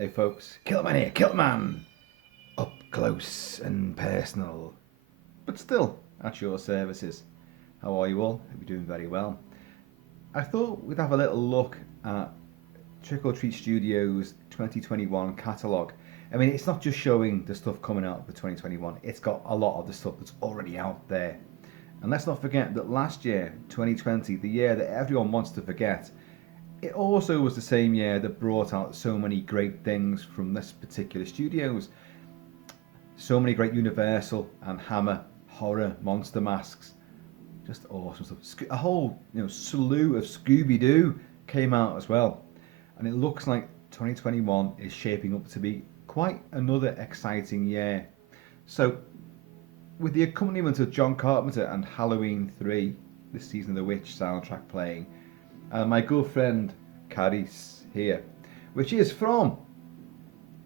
Hey folks, Killman here, Killman! Up close and personal, but still at your services. How are you all? Hope you're doing very well. I thought we'd have a little look at Trick or Treat Studios 2021 catalogue. I mean, it's not just showing the stuff coming out for 2021, it's got a lot of the stuff that's already out there. And let's not forget that last year, 2020, the year that everyone wants to forget, it also was the same year that brought out so many great things from this particular studios. So many great Universal and Hammer horror monster masks. Just awesome stuff. A whole slew of Scooby-Doo came out as well. And it looks like 2021 is shaping up to be quite another exciting year. So, with the accompaniment of John Carpenter and Halloween 3, this Season of the Witch soundtrack playing, and my good friend Caris here, which is from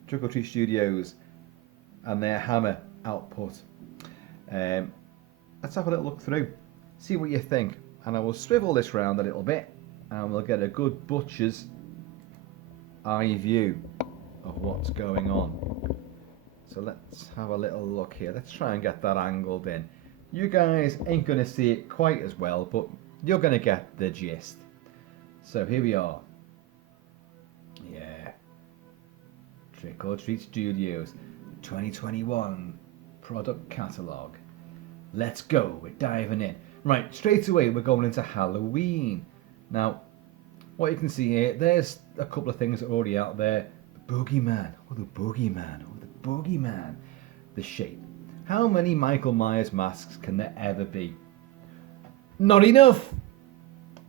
Trick or Treat Studios and their Hammer output. Let's have a little look through, see what you think, and I will swivel this round a little bit and we'll get a good butcher's eye view of what's going on. So let's have a little look here. Let's try and get that angled in. You guys ain't going to see it quite as well, but you're going to get the gist. So here we are. Yeah. Trick or Treat Studios 2021 product catalogue. Let's go. We're diving in. Right, straight away we're going into Halloween. Now, what you can see here, there's a couple of things that are already out there. The Boogeyman. Oh, the Boogeyman. Oh, the Boogeyman. The shape. How many Michael Myers masks can there ever be? Not enough!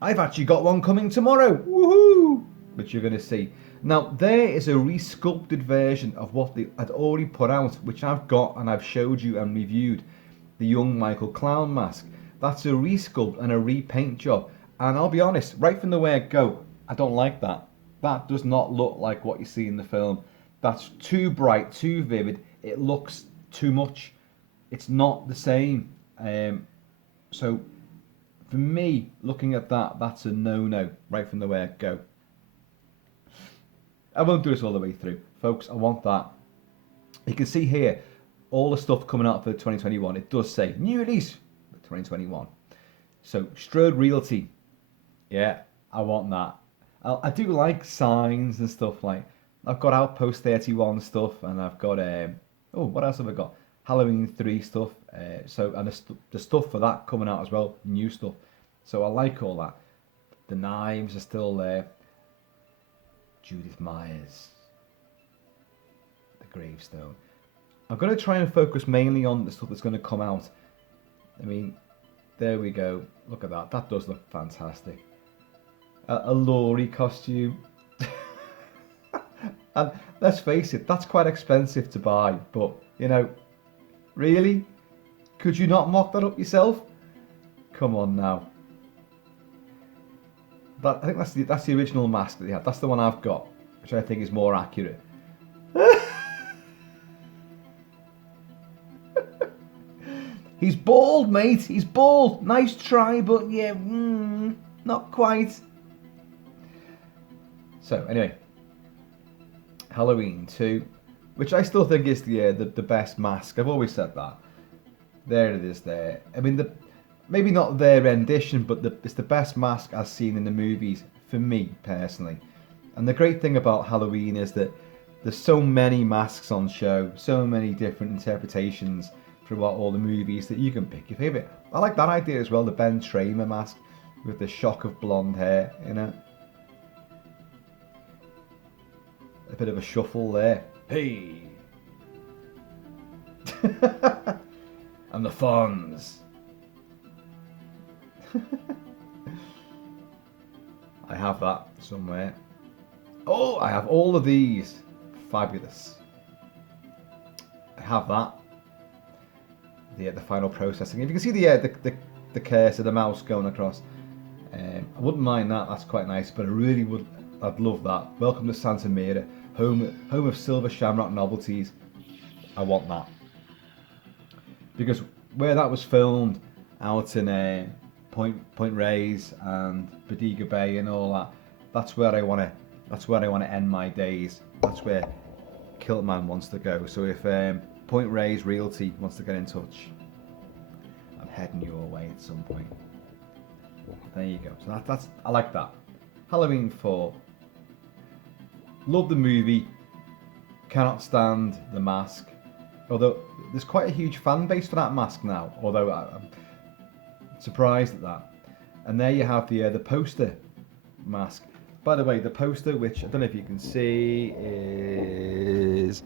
I've actually got one coming tomorrow, woohoo! Which you're going to see. Now, there is a resculpted version of what they had already put out, which I've got and I've showed you and reviewed. The young Michael Clown mask. That's a resculpt and a repaint job. And I'll be honest, right from the word go, I don't like that. That does not look like what you see in the film. That's too bright, too vivid. It looks too much. It's not the same. So, for me, looking at that, that's a no-no, right from the word go. I won't do this all the way through. Folks, I want that. You can see here, all the stuff coming out for 2021. It does say, new release for 2021. So, Strode Realty. Yeah, I want that. I do like signs and stuff like, I've got Outpost 31 stuff, and I've got, what else have I got? Halloween 3 stuff, and the stuff for that coming out as well, new stuff. So I like all that. The knives are still there. Judith Myers. The gravestone. I'm going to try and focus mainly on the stuff that's going to come out. I mean, there we go. Look at that. That does look fantastic. A Laurie costume. And let's face it, that's quite expensive to buy. But, really? Could you not mock that up yourself? Come on now. I think that's the original mask that they had. That's the one I've got, which I think is more accurate. He's bald, mate. He's bald. Nice try, but yeah, not quite. So anyway, Halloween 2, which I still think is the best mask. I've always said that. There it is. There. I mean, maybe not their rendition, but it's the best mask I've seen in the movies for me personally. And the great thing about Halloween is that there's so many masks on show, so many different interpretations throughout all the movies that you can pick your favourite. I like that idea as well, the Ben Tramer mask with the shock of blonde hair, A bit of a shuffle there. Hey! And the Fonz. I have that somewhere. Oh, I have all of these. Fabulous. I have that. The final processing. If you can see the cursor, the mouse going across, I wouldn't mind that. That's quite nice. But I really would. I'd love that. Welcome to Santa Mira, home of Silver Shamrock novelties. I want that because where that was filmed out in Point Reyes and Bodega Bay and all that, that's where I want to That's where I want to end my days. That's where Kiltman wants to go. So if Point Reyes Realty wants to get in touch, I'm heading your way at some point. There you go. So that's I like that. Halloween 4. Love the movie. Cannot stand the mask. Although there's quite a huge fan base for that mask now. Although I'm surprised at that. And there you have the poster mask. By the way, the poster, which I don't know if you can see, is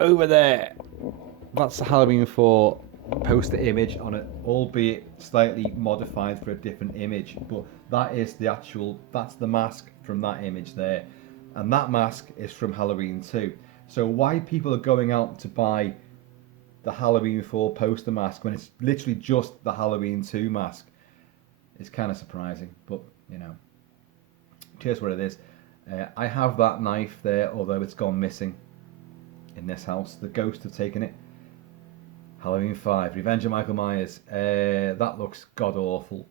over there. That's the Halloween 4 poster image on it, albeit slightly modified for a different image. But that is the actual, that's the mask from that image there. And that mask is from Halloween 2. So why people are going out to buy the Halloween 4 poster mask when it's literally just the Halloween 2 mask is kind of surprising. But, you know, here's what it is. I have that knife there, although it's gone missing in this house. The ghosts have taken it. Halloween 5, Revenge of Michael Myers. That looks god-awful.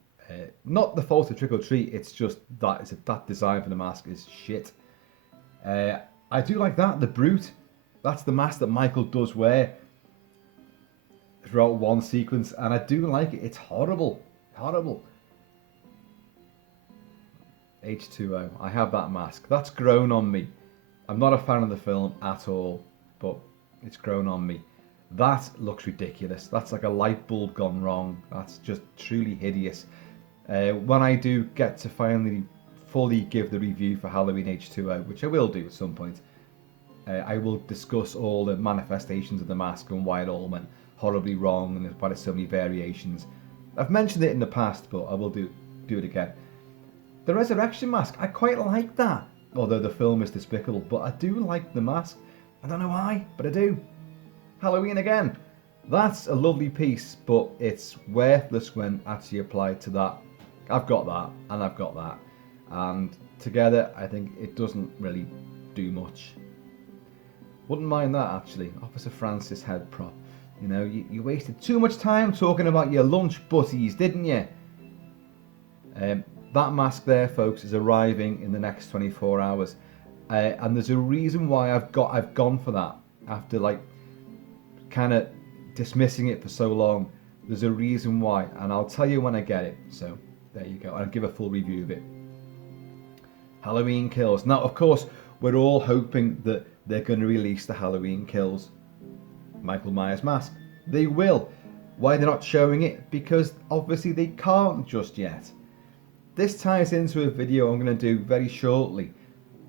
Not the fault of Trick or Treat, it's just that design for the mask is shit. I do like that, the Brute. That's the mask that Michael does wear throughout one sequence, and I do like it. It's horrible. Horrible. H2O. I have that mask. That's grown on me. I'm not a fan of the film at all, but it's grown on me. That looks ridiculous. That's like a light bulb gone wrong. That's just truly hideous. When I do get to finally fully give the review for Halloween H2O, which I will do at some point, I will discuss all the manifestations of the mask and why it all went horribly wrong and why there's so many variations. I've mentioned it in the past, but I will do it again. The Resurrection mask, I quite like that. Although the film is despicable, but I do like the mask. I don't know why, but I do. Halloween again. That's a lovely piece, but it's worthless when actually applied to that. I've got that, and I've got that. And together, I think it doesn't really do much. Wouldn't mind that, actually. Officer Francis head prop. You know, you wasted too much time talking about your lunch butties, didn't you? That mask there, folks, is arriving in the next 24 hours. And there's a reason why I've gone for that. After, like, kind of dismissing it for so long. There's a reason why. And I'll tell you when I get it. So, there you go. I'll give a full review of it. Halloween Kills. Now, of course, we're all hoping that they're going to release the Halloween Kills Michael Myers mask. They will. Why they're not showing it? Because obviously they can't just yet. This ties into a video I'm going to do very shortly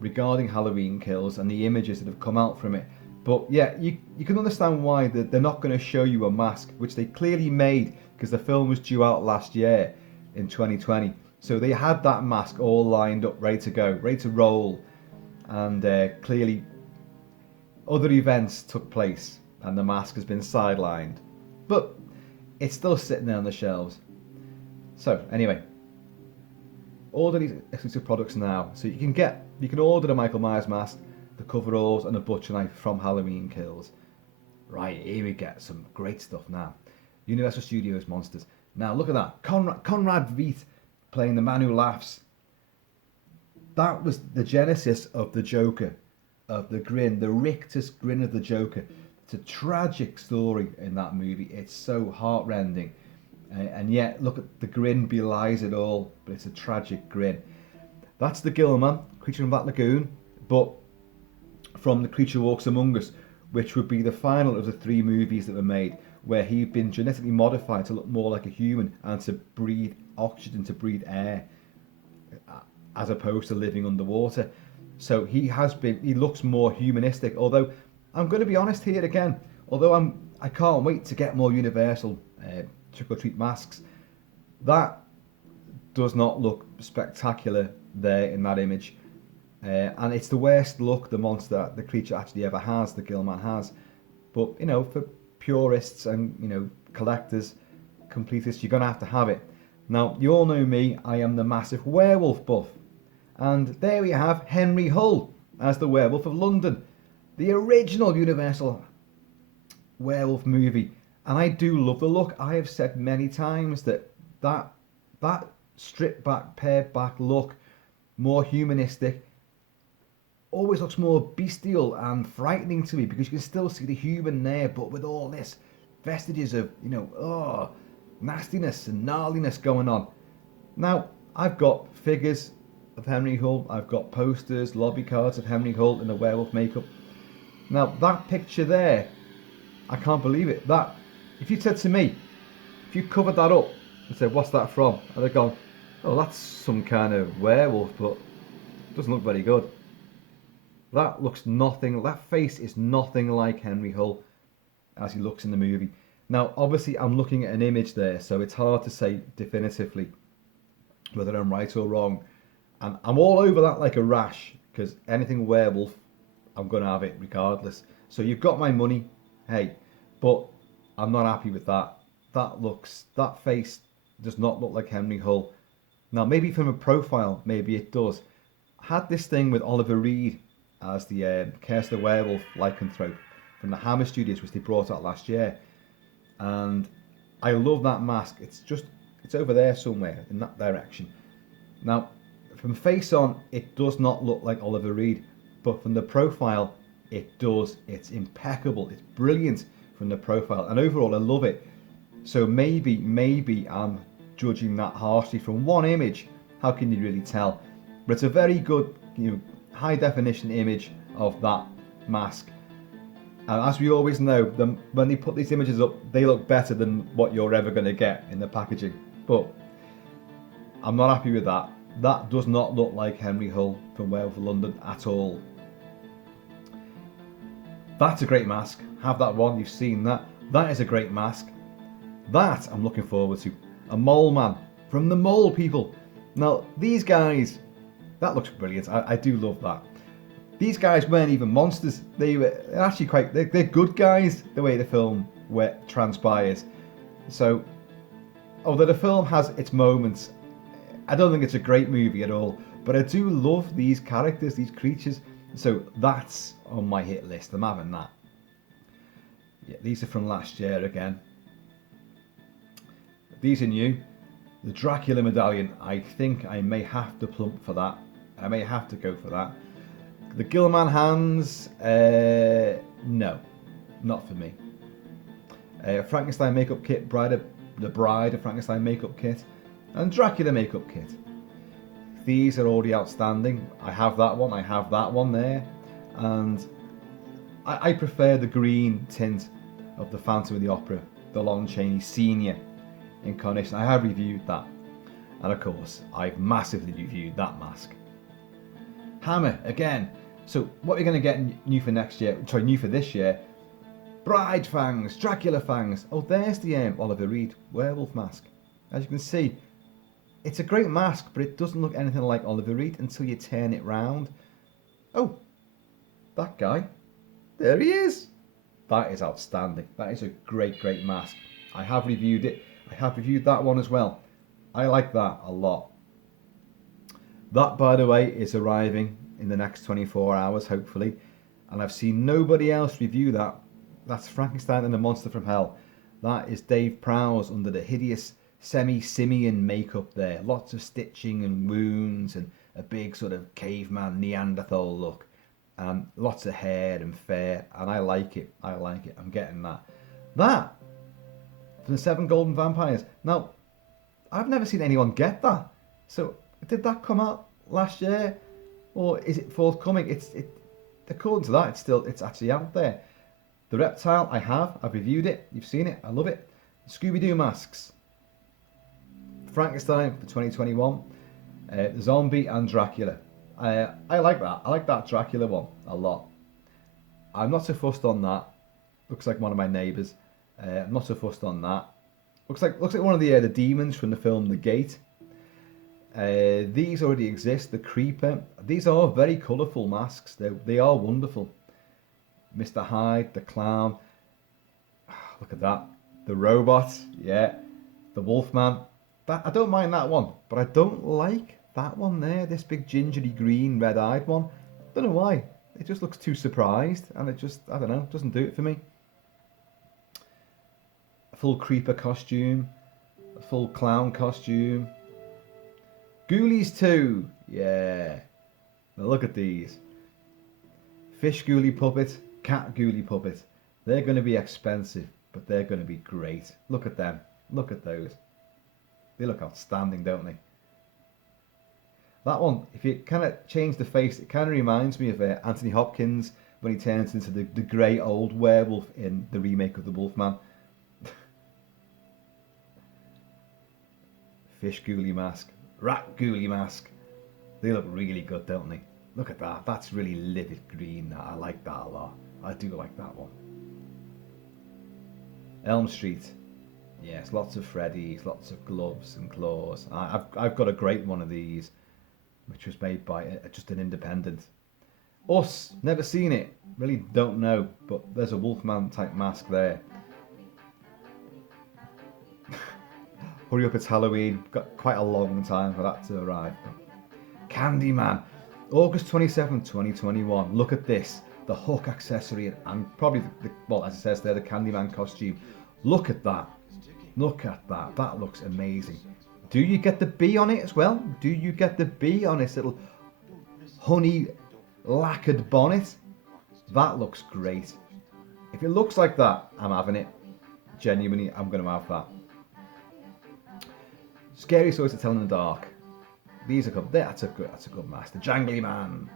regarding Halloween Kills and the images that have come out from it. But yeah, you can understand why they're not going to show you a mask, which they clearly made because the film was due out last year in 2020. So they had that mask all lined up, ready to go, ready to roll. And clearly other events took place and the mask has been sidelined. But it's still sitting there on the shelves. So anyway, order these exclusive products now. So you can order the Michael Myers mask, the coveralls and the butcher knife from Halloween Kills. Right, here we get some great stuff now. Universal Studios Monsters. Now look at that. Conrad Veidt playing the man who laughs. That was the genesis of the Joker, of the grin, the rictus grin of the Joker. It's a tragic story in that movie. It's so heartrending. And yet, look at the grin belies it all, but it's a tragic grin. That's the Gilman, Creature from Black Lagoon, but from The Creature Walks Among Us, which would be the final of the 3 movies that were made, where he'd been genetically modified to look more like a human and to breathe oxygen, to breathe air, as opposed to living underwater. So he looks more humanistic, although I'm going to be honest here again, although I can't wait to get more Universal Trick or Treat masks. That does not look spectacular there in that image. And it's the worst look the creature actually ever has, the Gilman has. But, you know, for purists and, you know, collectors, completists, you're going to have it. Now, you all know me, I am the massive werewolf buff. And there we have Henry Hull as the Werewolf of London. The original Universal werewolf movie. And I do love the look. I have said many times that stripped back, pared back look more humanistic, always looks more bestial and frightening to me because you can still see the human there, but with all this vestiges of, nastiness and gnarliness going on. Now, I've got figures of Henry Hull, I've got posters, lobby cards of Henry Hull in the werewolf makeup. Now, that picture there, I can't believe it. That, if you said to me, if you covered that up and said, what's that from? I'd have gone, oh, that's some kind of werewolf, but it doesn't look very good. That looks nothing, that face is nothing like Henry Hull as he looks in the movie. Now, obviously, I'm looking at an image there, so it's hard to say definitively whether I'm right or wrong. And I'm all over that like a rash, because anything werewolf, I'm going to have it regardless. So you've got my money, hey, but I'm not happy with that. That face does not look like Henry Hull. Now, maybe from a profile, maybe it does. I had this thing with Oliver Reed as the Curse the Werewolf lycanthrope from the Hammer Studios, which they brought out last year. And I love that mask. It's over there somewhere in that direction. Now, from face on, it does not look like Oliver Reed, but from the profile, it does. It's impeccable. It's brilliant from the profile, and overall, I love it. So maybe I'm judging that harshly from one image. How can you really tell? But it's a very good, high definition image of that mask. And as we always know, when they put these images up, they look better than what you're ever going to get in the packaging. But I'm not happy with that. That does not look like Henry Hull from Werewolf of London at all. That's a great mask. Have that one. You've seen that. That is a great mask. That I'm looking forward to. A Mole Man from the Mole People. Now, these guys, that looks brilliant. I do love that. These guys weren't even monsters. They're actually they're good guys, the way the film transpires. So, although the film has its moments, I don't think it's a great movie at all. But I do love these characters, these creatures. So that's on my hit list. I'm having that. Yeah, these are from last year again. These are new. The Dracula medallion, I think I may have to plump for that. I may have to go for that. The Gilman hands, no, not for me. Frankenstein makeup kit, the Bride of Frankenstein makeup kit, and Dracula makeup kit. These are already outstanding. I have that one there, and I prefer the green tint of the Phantom of the Opera, the Lon Chaney Senior incarnation. I have reviewed that, and of course, I've massively reviewed that mask. Hammer again. So what we're going to get new for next year? Sorry, new for this year. Bride fangs, Dracula fangs. Oh, there's the Oliver Reed werewolf mask. As you can see, it's a great mask, but it doesn't look anything like Oliver Reed until you turn it round. Oh, that guy. There he is. That is outstanding. That is a great mask. I have reviewed it. I have reviewed that one as well. I like that a lot. That, by the way, is arriving in the next 24 hours, hopefully. And I've seen nobody else review that. That's Frankenstein and the Monster from Hell. That is Dave Prowse under the hideous semi-simian makeup there. Lots of stitching and wounds and a big sort of caveman Neanderthal look. And lots of hair and fur. And I like it. I'm getting that. That, from the Seven Golden Vampires. Now, I've never seen anyone get that. So, did that come out last year? Or is it forthcoming? According to that, it's actually out there. The Reptile, I've reviewed it. You've seen it. I love it. Scooby-Doo masks. Frankenstein for 2021. The Zombie and Dracula. I like that. I like that Dracula one a lot. I'm not so fussed on that. Looks like one of my neighbours. I'm not so fussed on that. Looks like one of the demons from the film The Gate. These already exist. The Creeper. These are very colourful masks. They are wonderful. Mr. Hyde, the Clown. Look at that. The Robot. Yeah. The Wolfman. I don't mind that one, but I don't like that one there. This big gingery green, red-eyed one. Don't know why. It just looks too surprised, and it just, I don't know, doesn't do it for me. A full Creeper costume. A full Clown costume. Ghoulies 2. Yeah. Now look at these. Fish ghoulie puppet, cat ghoulie puppet. They're going to be expensive, but they're going to be great. Look at them. Look at those. They look outstanding, don't they? That one, if you kind of change the face, it kind of reminds me of Anthony Hopkins when he turns into the grey old werewolf in the remake of The Wolfman. Fish ghoulie mask, rat ghoulie mask. They look really good, don't they? Look at that. That's really livid green. I like that a lot. I do like that one. Elm Street. Yes, lots of Freddy's, lots of gloves and claws. I've got a great one of these, which was made by just an independent. Us, never seen it, really don't know, but there's a Wolfman type mask there. Hurry up, it's Halloween. Got quite a long time for that to arrive. Candyman, August 27th, 2021. Look at this, the Hook accessory and probably, well, as it says there, the Candyman costume. Look at that. Look at that. That looks amazing. Do you get the bee on it as well? Do you get the bee on its little honey lacquered bonnet? That looks great. If it looks like that, I'm having it. Genuinely, I'm going to have that. Scary Stories to Tell in the Dark. These are good. That's a good mask. The Jangly Man.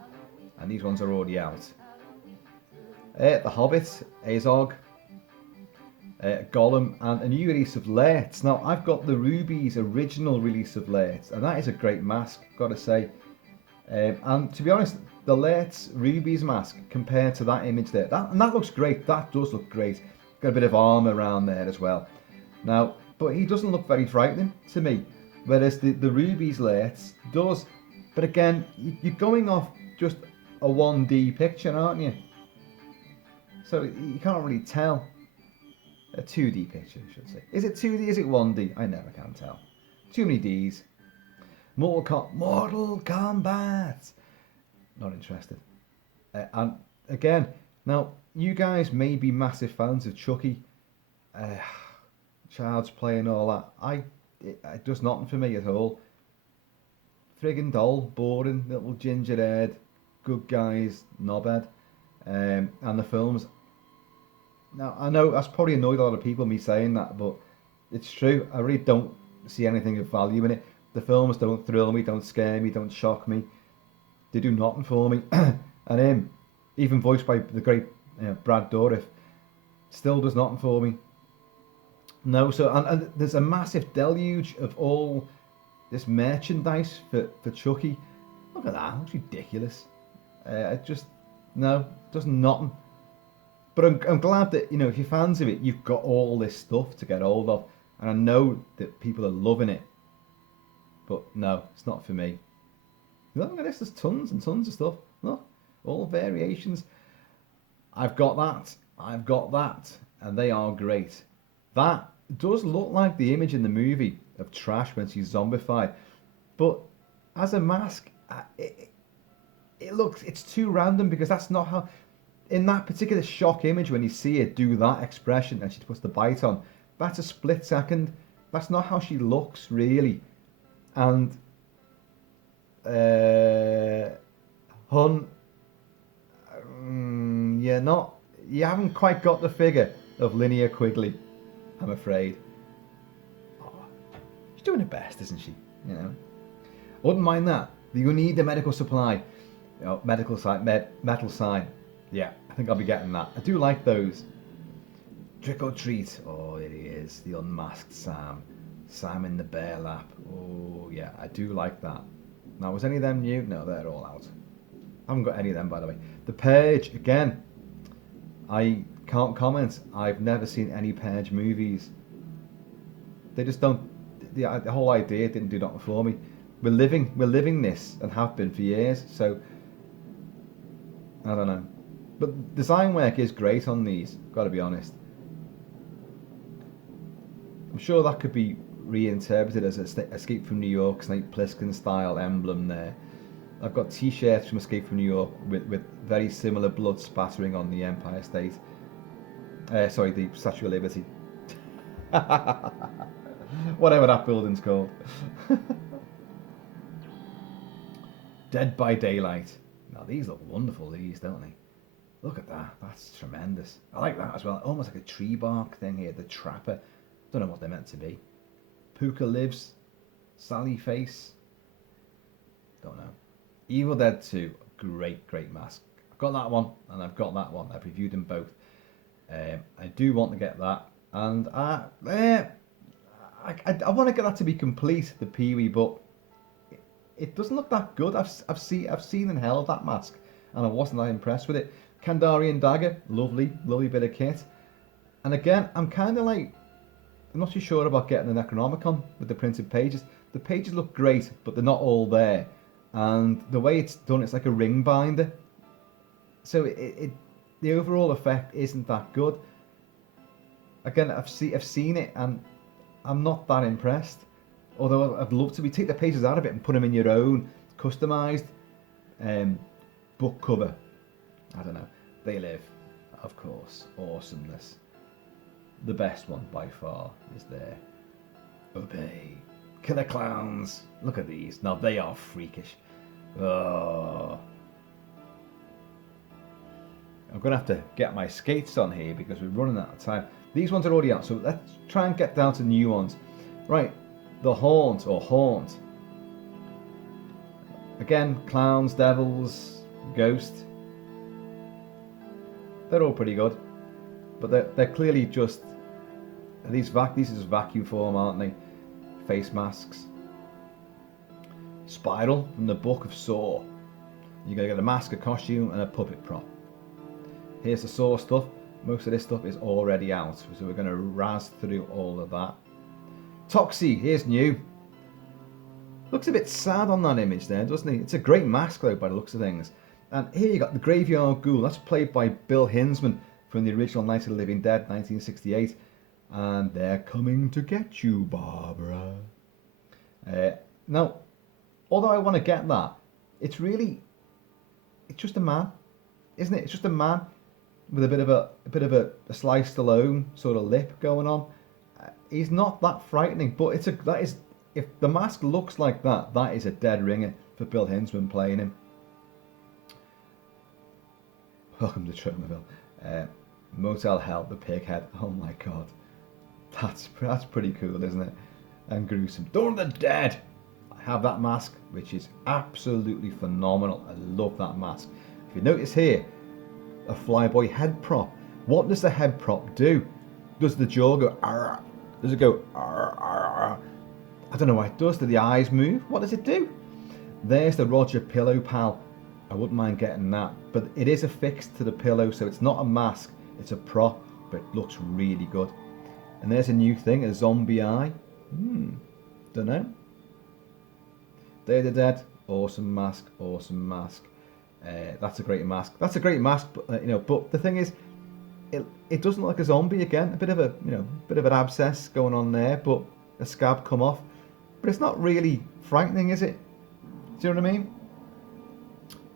And these ones are already out. The Hobbit, Azog. Gollum, and a new release of Lairds. Now, I've got the Ruby's original release of Lairds, and that is a great mask, got to say. And to be honest, the Lairds Ruby's mask compared to that image there, that looks great. That does look great. Got a bit of armour around there as well. Now, but he doesn't look very frightening to me, whereas the Ruby's Lairds does. But again, you're going off just a 1D picture, aren't you? So you can't really tell. A 2D picture, I should say. Is it 2D? Is it 1D? I never can tell. Too many Ds. Mortal Kombat. Not interested. And again, now you guys may be massive fans of Chucky, Child's Play and all that. It does nothing for me at all. Friggin' doll, boring, little ginger haired, good guys, knobhead, and the films. Now, I know that's probably annoyed a lot of people, me saying that, but it's true. I really don't see anything of value in it. The films don't thrill me, don't scare me, don't shock me. They do nothing for me. And him, even voiced by the great Brad Dourif, still does nothing for me. No, so and there's a massive deluge of all this merchandise for Chucky. Look at that, it's ridiculous. It just, no, does nothing. But I'm glad that, if you're fans of it, you've got all this stuff to get hold of. And I know that people are loving it. But no, it's not for me. Look at this, there's tons and tons of stuff. Look, all variations. I've got that, and they are great. That does look like the image in the movie of Trash when she's zombified. But as a mask, it's too random because that's not how... In that particular shock image, when you see her do that expression and she puts the bite on, that's a split second. That's not how she looks, really. And Hun, you haven't quite got the figure of Linnea Quigley, I'm afraid. Oh, she's doing her best, isn't she? Wouldn't mind that. You need the medical supply, medical sign, metal sign. Yeah, I think I'll be getting that. I do like those. Trick or treat. Oh, it is. The unmasked Sam. Sam in the bear lap. Oh, yeah, I do like that. Now, was any of them new? No, they're all out. I haven't got any of them, by the way. The Purge, again. I can't comment. I've never seen any Purge movies. They just don't... The whole idea didn't do nothing for me. We're living this and have been for years, so... I don't know. But design work is great on these, got to be honest. I'm sure that could be reinterpreted as an Escape from New York, Snake Plissken style emblem there. I've got t-shirts from Escape from New York with very similar blood spattering on the Empire State. Sorry, the Statue of Liberty. Whatever that building's called. Dead by Daylight. Now these look wonderful, these, don't they? Look at that. That's tremendous. I like that as well. Almost like a tree bark thing here. The Trapper. Don't know what they're meant to be. Puka Lives. Sally Face. Don't know. Evil Dead 2. Great, great mask. I've got that one and I've got that one. I've reviewed them both. I do want to get that. And I want to get that to be complete, the Pee-wee, but it doesn't look that good. I've seen and held that mask and I wasn't that impressed with it. Kandarian Dagger, lovely bit of kit. And again, I'm kind of like, I'm not too sure about getting an Necronomicon with the printed pages. The pages look great, but they're not all there. And the way it's done, it's like a ring binder. So the overall effect isn't that good. Again, I've seen it and I'm not that impressed. Although I'd love to take the pages out of it and put them in your own customized book cover. I don't know. They Live, of course. Awesomeness. The best one by far is there. Obey. Killer Clowns. Look at these. Now they are freakish. Oh. I'm going to have to get my skates on here because we're running out of time. These ones are already out, so let's try and get down to new ones. Right. The Haunt, or Haunt. Again, clowns, devils, ghost. They're all pretty good, but they're clearly just these is vacuum form, aren't they? Face masks. Spiral from the Book of Saw. You're gonna get a mask, a costume, and a puppet prop. Here's the Saw stuff. Most of this stuff is already out, so we're gonna razz through all of that. Toxie, here's new. Looks a bit sad on that image there, doesn't he? It's a great mask though, by the looks of things. And here you got the Graveyard Ghoul. That's played by Bill Hinsman from the original Night of the Living Dead, 1968. And they're coming to get you, Barbara. Now, although I want to get that, it's just a man, isn't it? It's just a man with a bit of a Sly Stallone sort of lip going on. He's not that frightening, but if the mask looks like that, that is a dead ringer for Bill Hinsman playing him. Welcome to Tromaville. Motel Hell, the pig head. Oh my god, that's pretty cool, isn't it? And gruesome. Dawn of the Dead. I have that mask, which is absolutely phenomenal. I love that mask. If you notice here, a Flyboy head prop. What does the head prop do? Does the jaw go? Arr? Does it go? Arr, arr, arr? I don't know what it does. Do the eyes move? What does it do? There's the Roger Pillow Pal. I wouldn't mind getting that, but it is affixed to the pillow, so it's not a mask, it's a prop, but it looks really good. And there's a new thing, a zombie eye. Don't know. Day of the Dead, awesome mask, awesome mask. That's a great mask. That's a great mask, but but the thing is, it doesn't look like a zombie again. A bit of an abscess going on there, but a scab come off. But it's not really frightening, is it? Do you know what I mean?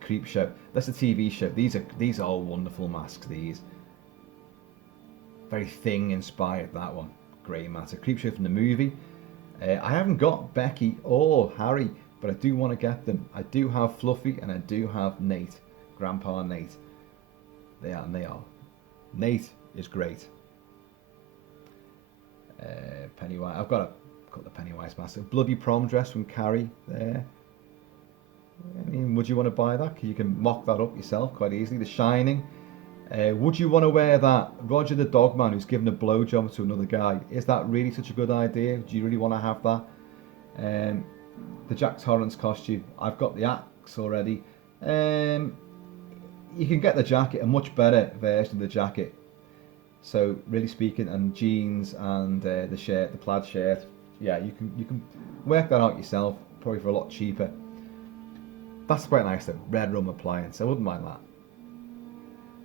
Creepshow. That's a TV show. These are all wonderful masks. These very Thing inspired. That one, Grey Matter. Creepshow from the movie. I haven't got Becky or Harry, but I do want to get them. I do have Fluffy and I do have Nate, Grandpa Nate. They are. Nate is great. Pennywise. I've got the Pennywise mask. A bloody prom dress from Carrie there. I mean, would you want to buy that? You can mock that up yourself quite easily. The Shining. Would you want to wear that? Roger the Dogman who's given a blowjob to another guy. Is that really such a good idea? Do you really want to have that? The Jack Torrance costume. I've got the axe already. You can get the jacket, a much better version of the jacket. So really speaking, and jeans and the shirt, the plaid shirt. Yeah, you can work that out yourself, probably for a lot cheaper. That's quite nice though. Red Rum appliance. I wouldn't mind that.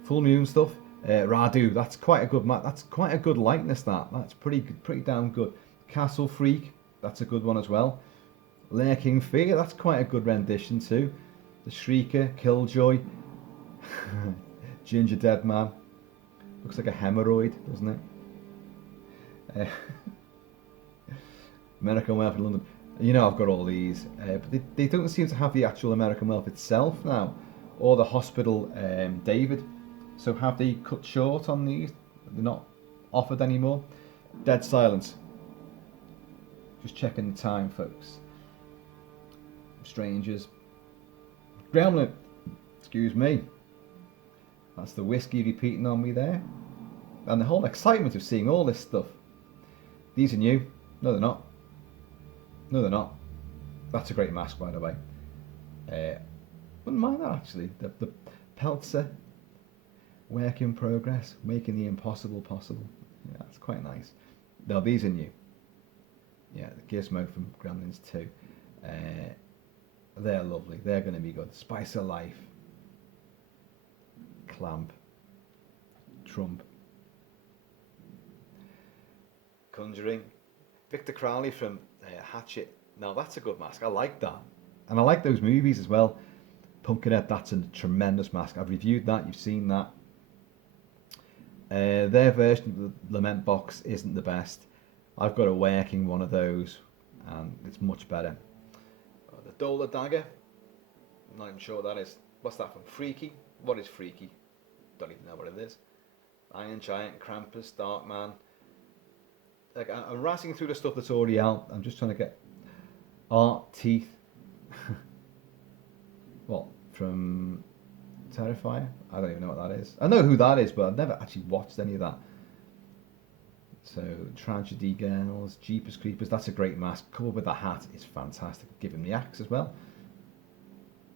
Full Moon stuff. Radu. That's quite a good That's quite a good likeness. That's pretty damn good. Castle Freak. That's a good one as well. Lurking Fear. That's quite a good rendition too. The Shrieker. Killjoy. Ginger Dead Man. Looks like a hemorrhoid, doesn't it? American Werewolf in London. You know, I've got all these, but they don't seem to have the actual American Wealth itself now, or the Hospital David. So have they cut short on these? They're not offered anymore. Dead silence. Just checking the time, folks. Strangers. Gremlin. Excuse me. That's the whiskey repeating on me there. And the whole excitement of seeing all this stuff. These are new. No, they're not. No, they're not. That's a great mask, by the way. Wouldn't mind that, actually. The Peltzer. Work in progress. Making the impossible possible. Yeah, that's quite nice. No, these are new. Yeah, the Gizmo from Gremlins 2. They're lovely. They're going to be good. Spice of Life. Clamp. Trump. Conjuring. Victor Crowley from Hatchet. Now that's a good mask. I like that. And I like those movies as well. Pumpkinhead, that's a tremendous mask. I've reviewed that. You've seen that. Their version of the Lament box isn't the best. I've got a working one of those, and it's much better. The Dola Dagger. I'm not even sure what that is. What's that from? Freaky? What is Freaky? Don't even know what it is. Iron Giant, Krampus, Darkman. Like, I'm racing through the stuff that's already out. I'm just trying to get Art Teeth. What? From Terrifier? I don't even know what that is. I know who that is, but I've never actually watched any of that. So, Tragedy Girls, Jeepers Creepers, that's a great mask. Coupled with the hat, it's fantastic. Given the axe as well.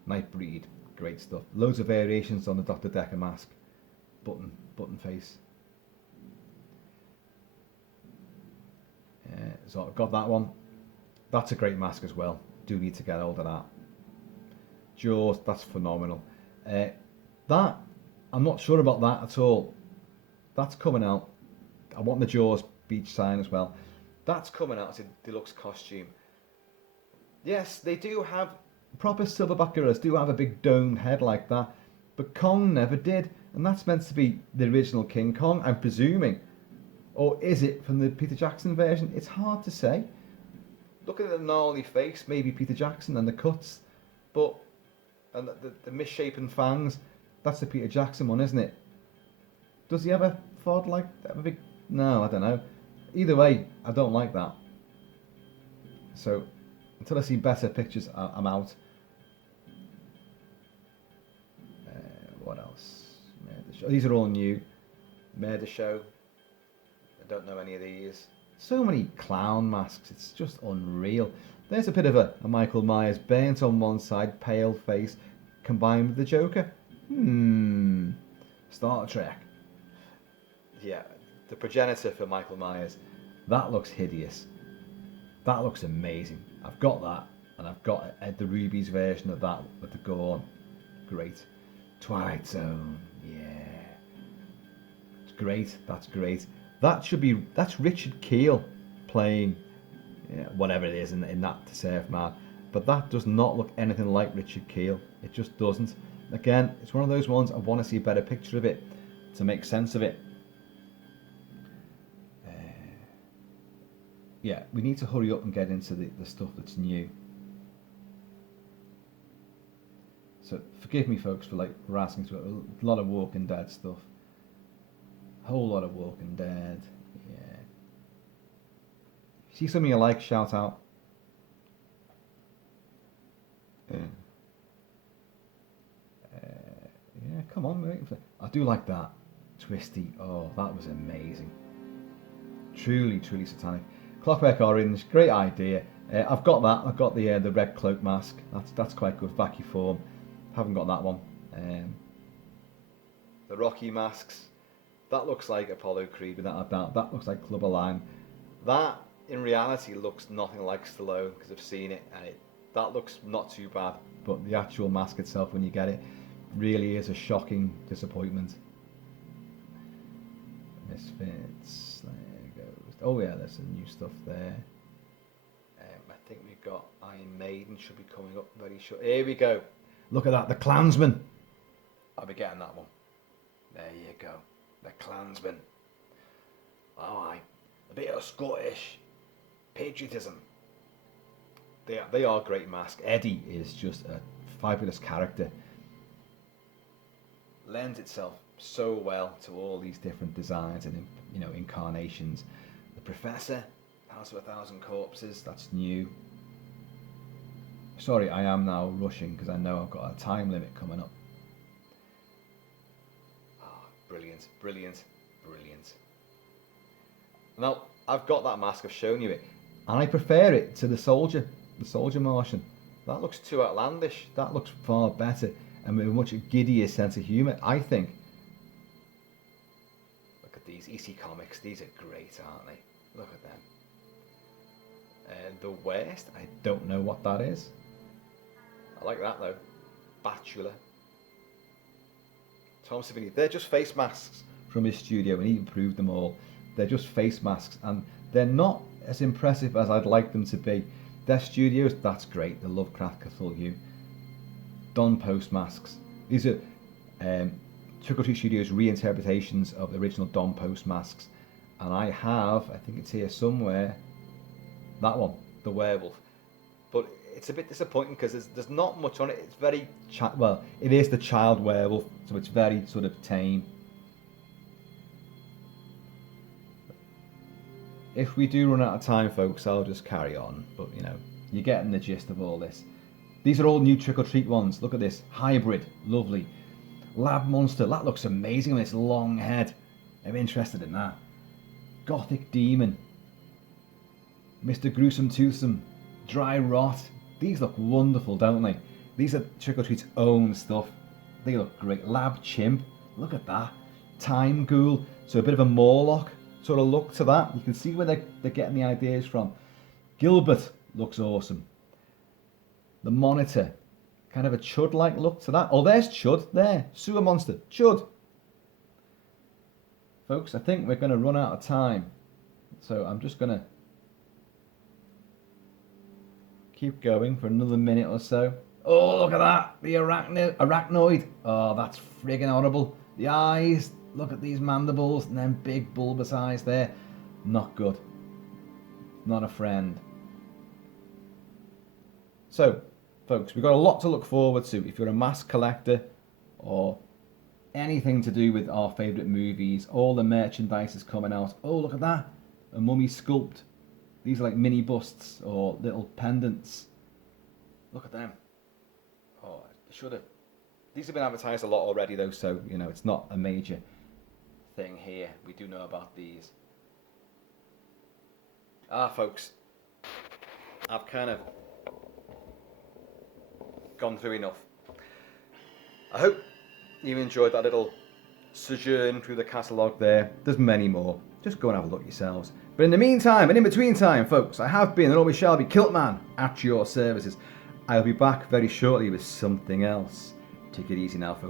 Nightbreed, great stuff. Loads of variations on the Dr. Decker mask. Button face. So I've got that one. That's a great mask as well. Do need to get hold of that. Jaws, that's phenomenal. That, I'm not sure about that at all. That's coming out. I want the Jaws beach sign as well. That's coming out as a deluxe costume. Yes, they do have, proper silverback gorillas do have a big domed head like that, but Kong never did, and that's meant to be the original King Kong, I'm presuming. Or is it from the Peter Jackson version? It's hard to say. Looking at the gnarly face, maybe Peter Jackson, and the cuts, but and the misshapen fangs, that's the Peter Jackson one, isn't it? Does he have a fod like that? A big? No, I don't know. Either way, I don't like that. So until I see better pictures, I'm out. What else? Murder Show. These are all new. Murder Show. I don't know any of these. So many clown masks, it's just unreal. There's a bit of a Michael Myers, burnt on one side, pale face, combined with the Joker. Star Trek. Yeah, the progenitor for Michael Myers. That looks hideous. That looks amazing. I've got that, and I've got Ed the Ruby's version of that with the gore. Great. Twilight Zone, yeah. It's great, that's great. That's Richard Kiel playing whatever it is in that To Serve Man. But that does not look anything like Richard Kiel. It just doesn't. Again, it's one of those ones I want to see a better picture of it to make sense of it. Yeah, we need to hurry up and get into the stuff that's new. So forgive me, folks, for rasping through a lot of Walking Dead stuff. Whole lot of Walking Dead. Yeah. See something you like, shout out. Yeah, come on, wait for. I do like that. Twisty. Oh, that was amazing. Truly, truly satanic. Clockwork Orange, great idea. I've got that. I've got the red cloak mask. That's quite good. Vacuform. Haven't got that one. The Rocky masks. That looks like Apollo Creed without a doubt. That looks like Clubber Lang. That, in reality, looks nothing like Stallone because I've seen it, and that looks not too bad. But the actual mask itself, when you get it, really is a shocking disappointment. Misfits. There goes. Oh yeah, there's some new stuff there. I think we've got Iron Maiden should be coming up very short. Here we go. Look at that, the Klansman. I'll be getting that one. There you go. The Klansman. Oh, aye. A bit of Scottish patriotism. They are great masks. Eddie is just a fabulous character. Lends itself so well to all these different designs and incarnations. The Professor, House of a Thousand Corpses, that's new. Sorry, I am now rushing because I know I've got a time limit coming up. Oh, brilliant, brilliant, brilliant. Now, I've got that mask, I've shown you it, and I prefer it to the Soldier Martian. That looks too outlandish. That looks far better and with a much giddier sense of humour, I think. Look at these EC Comics. These are great, aren't they? Look at them. The Worst, I don't know what that is. I like that though. Bachelor. Tom Savini. They're just face masks from his studio, and he improved them all. They're just face masks, and they're not as impressive as I'd like them to be. Their studios, that's great. The Lovecraft Cthulhu. Don Post masks. These are Trick or Treat Studios reinterpretations of the original Don Post masks. And I think it's here somewhere, that one, the werewolf. But it's a bit disappointing because there's not much on it. It's very, it is the child werewolf, so it's very sort of tame. If we do run out of time, folks, I'll just carry on. But, you're getting the gist of all this. These are all new Trick or Treat ones. Look at this. Hybrid. Lovely. Lab Monster. That looks amazing with its long head. I'm interested in that. Gothic Demon. Mr. Gruesome Toothsome. Dry Rot. These look wonderful, don't they? These are Trick or Treat's own stuff. They look great. Lab Chimp. Look at that. Time Ghoul. So a bit of a Morlock sort of look to that. You can see where they're getting the ideas from. Gilbert looks awesome. The Monitor, kind of a Chud-like look to that. Oh, there's Chud there. Sewer Monster. Chud. Folks, I think we're going to run out of time. So I'm just going to keep going for another minute or so. Oh, look at that. The arachnoid. Oh, that's friggin' horrible. The eyes. Look at these mandibles and then big bulbous eyes there. Not good. Not a friend. So, folks, we've got a lot to look forward to. If you're a mask collector or anything to do with our favourite movies, all the merchandise is coming out. Oh, look at that. A mummy sculpt. These are like mini busts or little pendants. Look at them. Oh, I should have. These have been advertised a lot already though, so, it's not a major thing here. We do know about these. Folks, I've kind of gone through enough. I hope you enjoyed that little sojourn through the catalogue there. There's many more. Just go and have a look yourselves. But in the meantime, and in between time, folks, I have been and always shall be Kiltman at your services. I'll be back very shortly with something else. Take it easy now, folks.